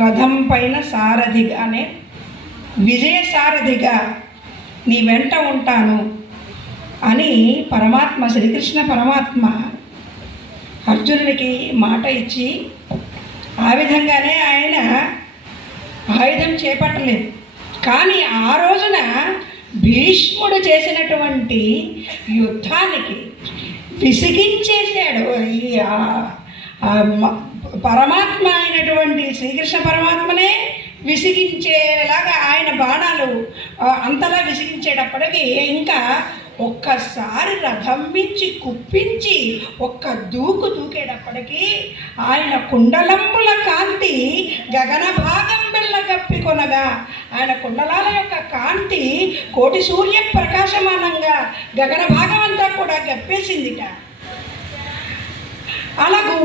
రథం పైన సారథిగానే విజయ సారథిగా నీ వెంట ఉంటాను అని పరమాత్మ, శ్రీకృష్ణ పరమాత్మ అర్జునుడికి మాట ఇచ్చి, ఆ విధంగానే ఆయన ఆయుధం చేపట్టలేదు. కానీ ఆ రోజున భీష్ముడు చేసినటువంటి యుద్ధానికి విసిగించేశాడు. ఈ పరమాత్మ అయినటువంటి శ్రీకృష్ణ పరమాత్మనే విసిగించేలాగా ఆయన బాణాలు అంతలా విసిగించేటప్పటికి ఇంకా ఒక్కసారి రథం మించి కుప్పించి ఒక్క దూకేటప్పటికీ ఆయన కుండలంబుల కాంతి గగన భాగం వెళ్ళగప్పి కొనగా, ఆయన కుండలాల యొక్క కాంతి కోటి సూర్య ప్రకాశమానంగా గగన భాగం అంతా కూడా గప్పేసిందిట. అలాగూ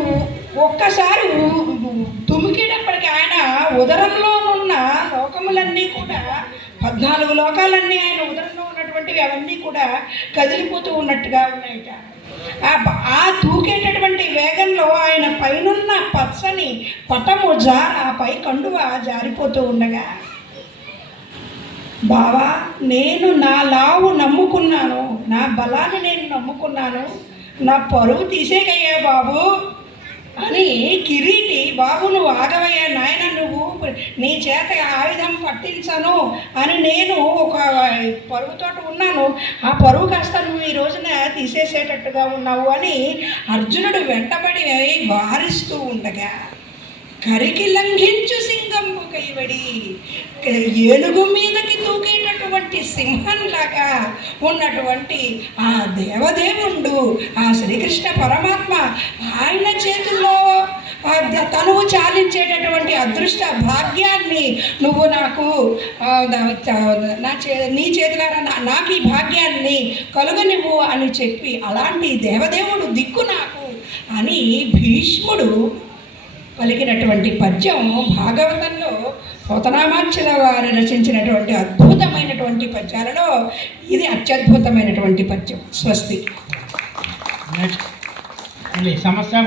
ఒక్కసారి తుమికేటప్పటికి ఆయన ఉదరంలో ఉన్న లోకములన్నీ కూడా 14 లోకాలన్నీ ఆయన ఉదరంలో ఉన్నటువంటివి అవన్నీ కూడా కదిలిపోతూ ఉన్నట్టుగా ఉన్నాయట. ఆ తూకేటటువంటి వేగంలో ఆయన పైనున్న పచ్చని పటము ఆ పై కండువ జారిపోతూ ఉండగా, బావా నేను నా లావు నమ్ముకున్నాను, నా బలాన్ని నేను నమ్ముకున్నాను, నా పరువు తీసేకయ్యా బాబు అని కిరీటి, బాబు నువ్వు ఆగవయ్యా నాయన, నువ్వు నీ చేత ఆయుధం పట్టించను అని నేను ఒక పరువుతో ఉన్నాను, ఆ పరువు కాస్త నువ్వు ఈ రోజున తీసేసేటట్టుగా ఉన్నావు అని అర్జునుడు వెంటబడి వారిస్తూ ఉండగా, కరికి లంఘించు సింగంపు కైవడి, ఏనుగు మీదకి తూకేటటువంటి సింహంలాగా ఉన్నటువంటి ఆ దేవదేవుడు, ఆ శ్రీకృష్ణ పరమాత్మ, ఆయన చేతుల్లో తనువు చాలించేటటువంటి అదృష్ట భాగ్యాన్ని నువ్వు నాకు నీ చేతులారా నాకు ఈ భాగ్యాన్ని కలుగనివ్వు అని చెప్పి, అలాంటి దేవదేవుడు దిక్కు నాకు అని భీష్ముడు పలికినటువంటి పద్యం భాగవతంలో పోతనామాచ్యుల వారు రచించినటువంటి అద్భుతమైనటువంటి పద్యాలలో ఇది అత్యద్భుతమైనటువంటి పద్యం. స్వస్తి. సమస్య